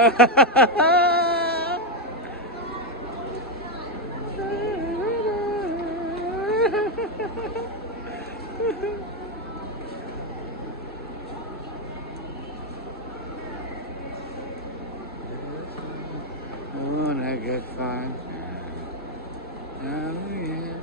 Oh, I get fine. Oh, yes.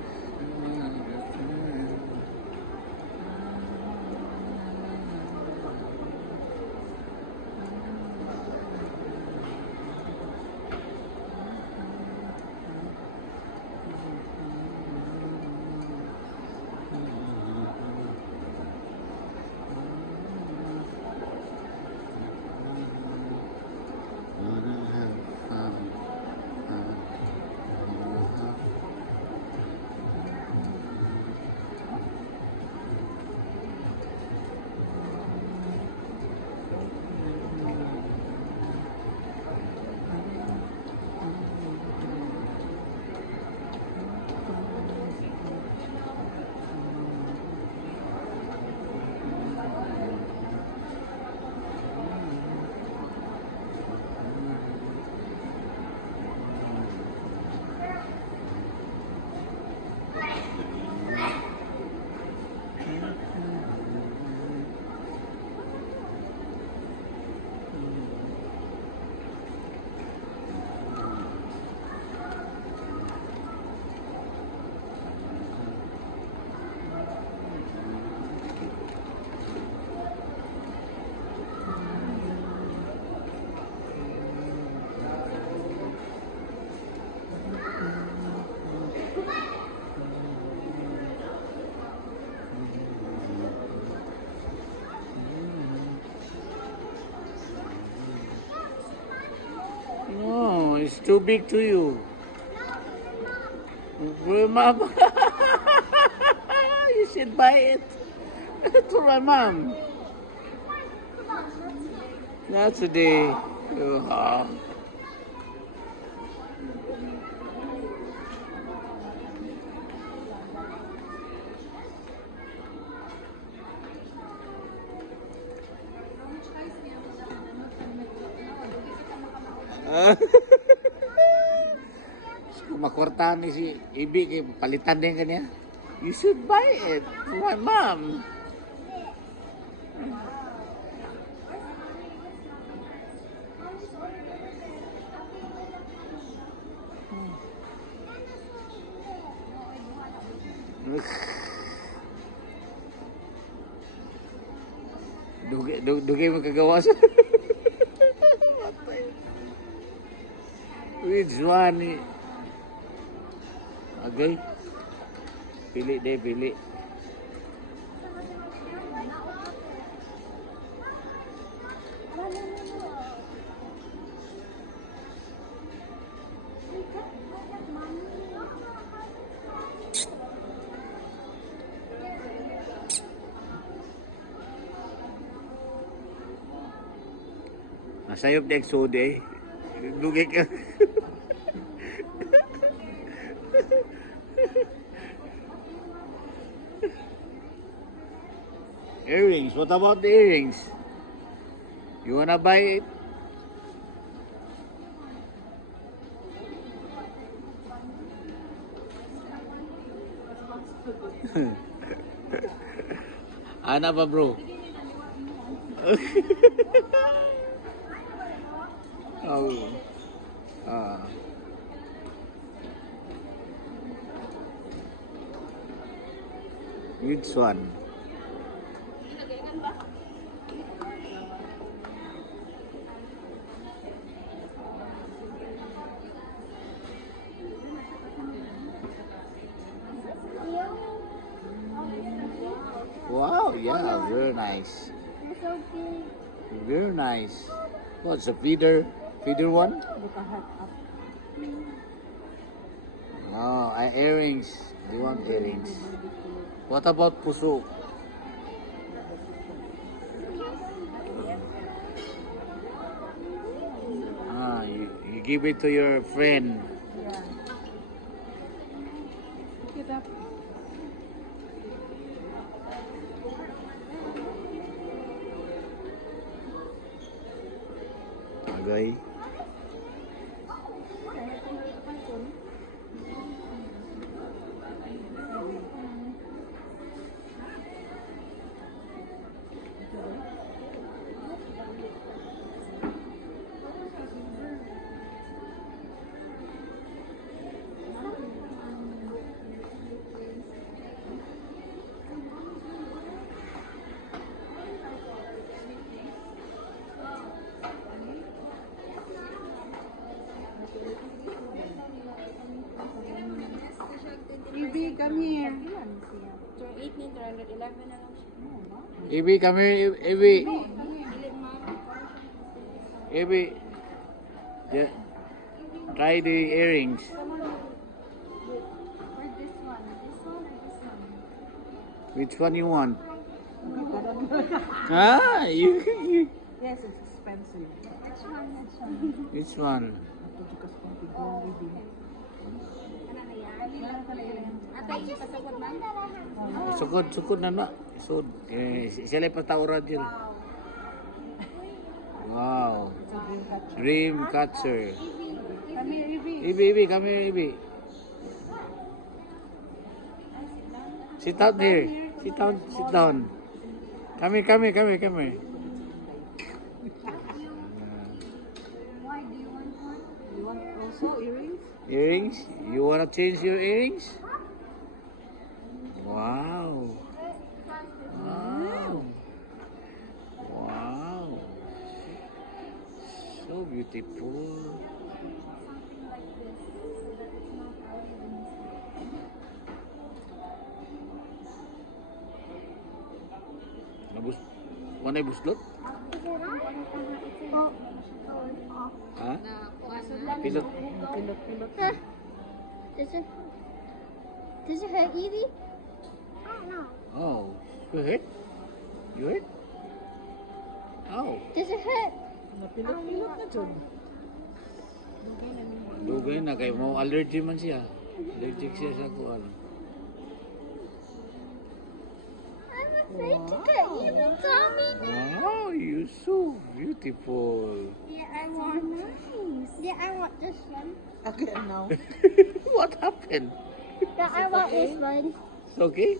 No, it's too big to you. Well, mom, you should buy it to my mom. Not today. Oh. Kung makwartahan ni si Ibi, palitan din kanya. You should buy it to my mom. Dugi mo kagawa sa... Which one? Okay. Pili deh, pili. Masayop dek sode. Dugi ka. Earrings. What about the earrings? You wanna buy it? Ana ba bro? Oh. Ah. Which one? Wow, yeah, very nice. Very nice. What's a feeder? Feeder one? No, earrings. Do you want earrings? What about puso? Ah, you give it to your friend. Pick it up. Okay. Ibi, come here. 18,211 na lang siya. Ibi, come here. Ibi. Dili ma'am. Ibi. Try the earrings. Or this one. This one or this one? Which one you want? Ah, you. Yes, it's expensive. Which one? Which one? Which one? Ito jukas kong tigong Ibi. Ano na yan? Atay, pasakot ma'am? Sukod na na. Sud. Sila pa taura dyan. Wow. It's a green catcher. Dream catcher. Come here, Ibi. Ibi, come here, Ibi. Sit down here. Sit down. Come here. Why do you want one? You want also earrings? Earrings? You wanna change your earrings? Wow. Wow. Wow. So beautiful. Something like this, so that it's not out of Nabus. Wanay buslot? Ha? Pilot. Pilot. Does it hurt, Evie? I don't know. Oh, you hurt? You hurt? Oh, Does it hurt? Napilot na dyan. dugay na kay mo allergy man siya. Allergic siya sa kuan. I'm afraid to get you, Tommy. Wow, you so beautiful. Yeah, I want. Nice. Yeah, I want this one. Okay, now. What happened? Yeah, I want this one. It's okay?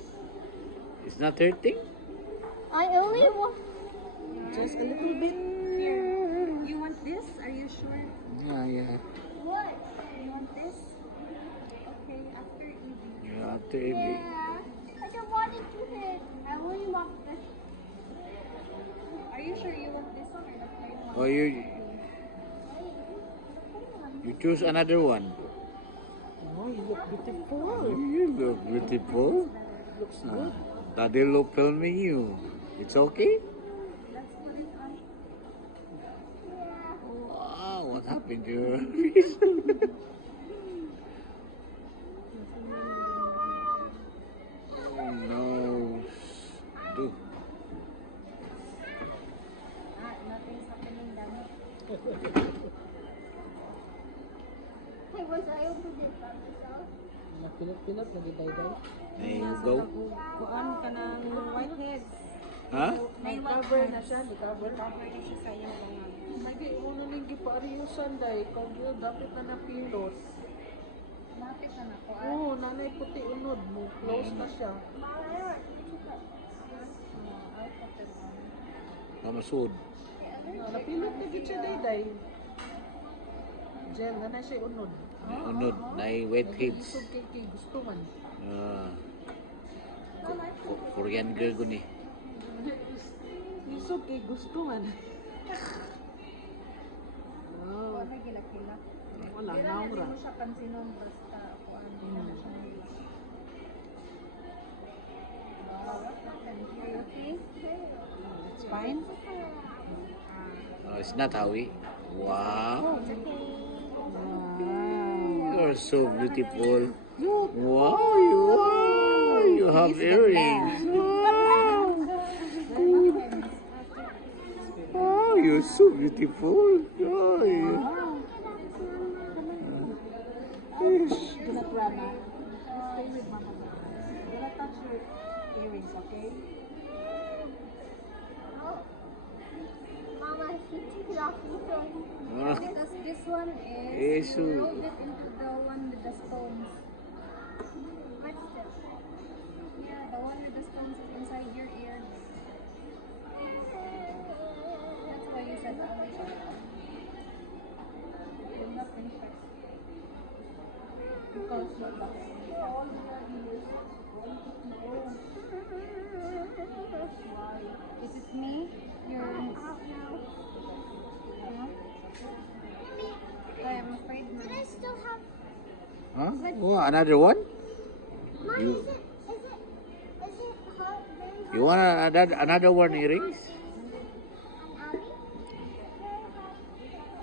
It's not hurting? I only want. Just a little bit. Here. You want this? Are you sure? Yeah. What? You want this? Okay, after Evie. After Ibi. Yeah. I don't want it to hurt. I only want this. Are you sure you want this one or the third one? Oh, you choose another one. Oh, you look beautiful. You look beautiful. Looks good. Daddy look filming you. It's okay? Let's put it on. Wow, what happened to your face? Oh no. Do. Nothing's happening down. Hey, once I open it by myself. Napilot, nagday-day. There you go. Kuan ka ng whiteheads. Ha? May cover na siya, cover na siya sa iyong mga. Lagi mo na ning gipaariusan day, kung yun dapat na napilot. Lapit na ako. Oo, nanay puti unod mo, close na siya. I'll put it on. Kamasud. Napilot na gid siya day. Gel, nanay siya unod. Unod, na wet heads. Isog kay gusto man. Korean girl ko ni. Isog kay gusto man. Oh, Wala gila-gila. wala Kailangan na hindi ora. mo siya pansinon basta ako ano siya nila. What happened? Are you okay? It's fine. It's not Howie. Wow. It's okay. Wow. You're so beautiful. Look. Wow, you have earrings. Wow. Oh, you're so beautiful. Oh, you. Do not run. Stay with mama. Do not touch your earrings, okay? Mama, she took it off the phone. Ah, Because this one is Esu. you rolled it into the one with the stones. What's this? Yeah, the one with the stones is inside your ear. That's why you said that way. You're not interested. Because all the ears. Why? Is it me? You're... Huh? I'm afraid. Did I still have... huh? Oh, another one? You you want another one earrings?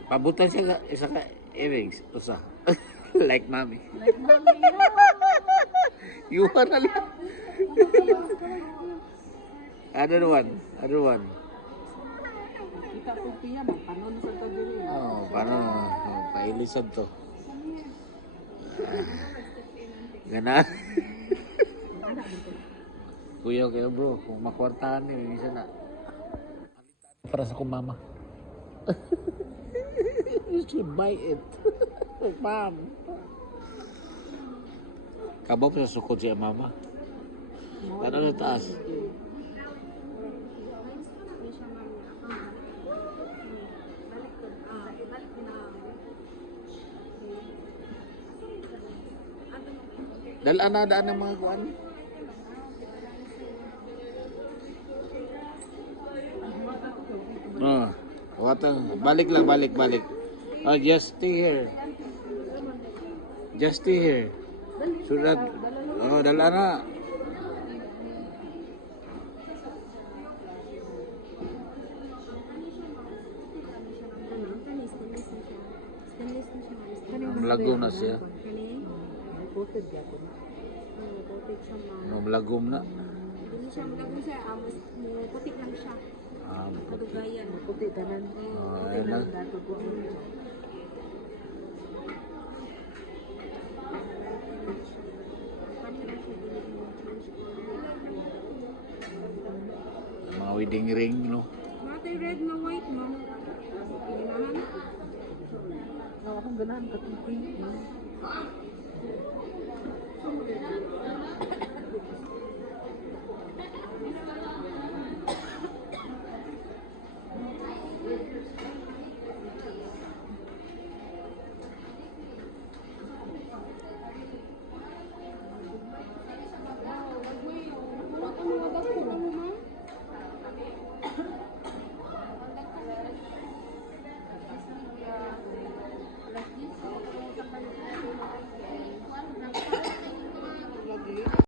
Pabutan siya ka, isa ka earrings. Usa. Like mommy. Like mommy. You want a lot? Other one. Other one. Kita ko piya, magpanon sa kadiri. Oh, paano? Oh, pailisan to. Gana. Kuya, kaya bro, kung makwartahan niyo, isa na. Para sa kumama. You should buy it. Mom. Kabaw sa sukod siya, mama. Ano na taas? Dalaan na daan ng mga kuan. Oh, water. Balik lang, balik. Oh, just stay here. Just stay here. So that, oh, dala na. Malagom na siya. Coated gyapon. Malagom na. Hindi siya magagawin siya, mas putik lang siya. Ah, Kadugayan. Puti tanan. ayun na. Dato ko. Mga wedding ring, no? Matay red na white, no? Ginahan? Akong ganahan ka pink.